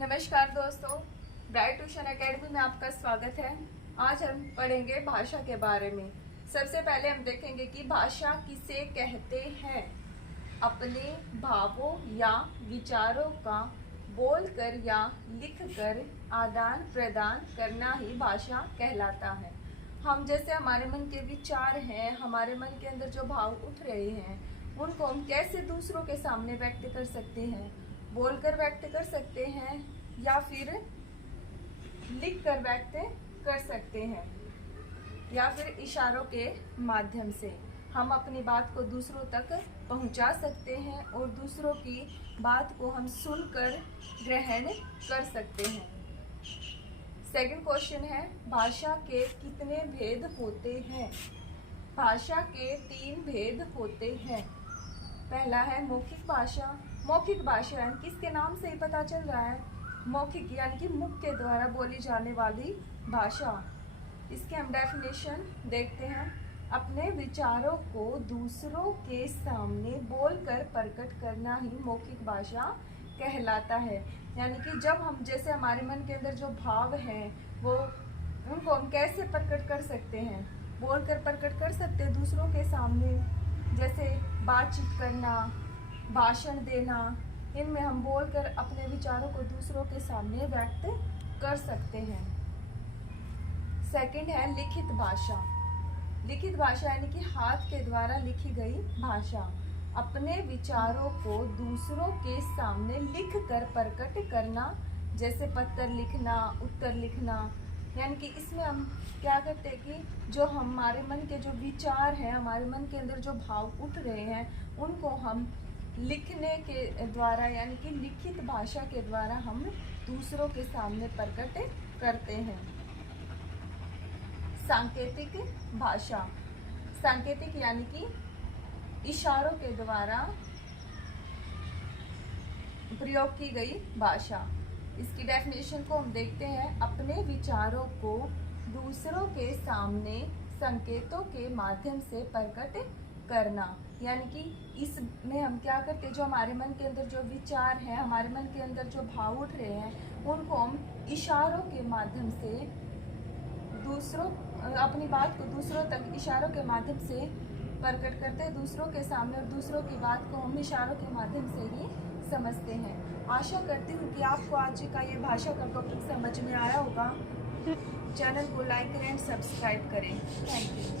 नमस्कार दोस्तों, bright tuition academy में आपका स्वागत है। आज हम पढ़ेंगे भाषा के बारे में। सबसे पहले हम देखेंगे कि भाषा किसे कहते हैं। अपने भावों या विचारों का बोलकर या लिखकर आदान प्रदान करना ही भाषा कहलाता है। हम जैसे हमारे मन के विचार हैं, हमारे मन के अंदर जो भाव उठ रहे हैं, उनको हम कैसे दूसरों के सामने व्यक्त कर सकते हैं। बोलकर व्यक्त कर सकते हैं या फिर लिखकर व्यक्त कर सकते हैं, या फिर इशारों के माध्यम से हम अपनी बात को दूसरों तक पहुंचा सकते हैं और दूसरों की बात को हम सुनकर ग्रहण कर सकते हैं। सेकंड क्वेश्चन है, भाषा के कितने भेद होते हैं। भाषा के 3 भेद होते हैं। पहला है मौखिक भाषा। मौखिक भाषा यानी कि इसके नाम से ही पता चल रहा है, मौखिक यानी कि मुख के द्वारा बोली जाने वाली भाषा। इसके हम डेफिनेशन देखते हैं। अपने विचारों को दूसरों के सामने बोलकर प्रकट करना ही मौखिक भाषा कहलाता है। यानी कि जब हम जैसे हमारे मन के अंदर जो भाव हैं वो उनको हम कैसे प्रकट कर सकते हैं, बोलकर प्रकट कर सकते हैं दूसरों के सामने। जैसे बातचीत करना, भाषण देना, इनमें हम बोलकर अपने विचारों को दूसरों के सामने व्यक्त कर सकते हैं। सेकंड है लिखित भाषा। लिखित भाषा यानी कि हाथ के द्वारा लिखी गई भाषा। अपने विचारों को दूसरों के सामने लिख कर प्रकट करना, जैसे पत्र लिखना, उत्तर लिखना। यानी कि इसमें हम क्या करते हैं कि जो हमारे मन के जो विचार हैं, हमारे मन के अंदर जो भाव उठ रहे हैं, उनको हम लिखने के द्वारा यानी कि लिखित भाषा के द्वारा हम दूसरों के सामने प्रकट करते हैं। सांकेतिक भाषा। सांकेतिक यानी कि इशारों के द्वारा प्रयोग की गई भाषा। इसकी डेफिनेशन को हम देखते हैं। अपने विचारों को दूसरों के सामने संकेतों के माध्यम से प्रकट करना। यानी कि इसमें हम क्या करते हैं, जो हमारे मन के अंदर जो विचार हैं, हमारे मन के अंदर जो भाव उठ रहे हैं, उनको हम इशारों के माध्यम से अपनी बात को दूसरों तक इशारों के माध्यम से प्रकट करते हैं दूसरों के सामने, और दूसरों की बात को हम इशारों के माध्यम से ही समझते हैं। आशा करती हूँ कि आपको आज का ये भाषा का टॉपिक समझ में आया होगा। चैनल को लाइक करें, सब्सक्राइब करें। Thank you.